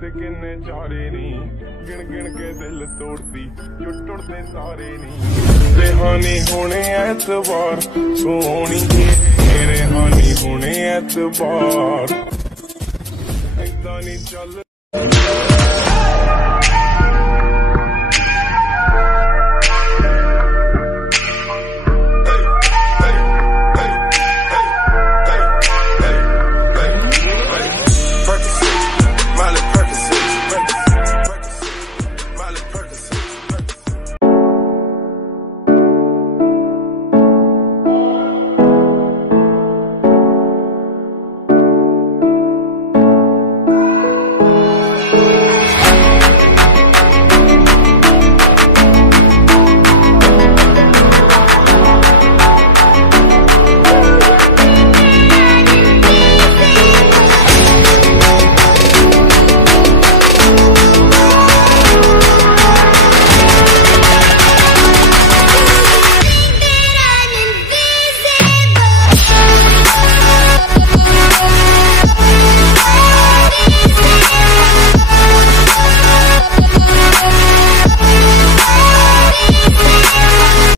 ते किन्ने चारे नी गिन गिन के दिल तोड़ती जो टुटदे सारे नी रेहानी होने ऐतबार सोनी रेहानी होने ऐतबार ऐदा नी चल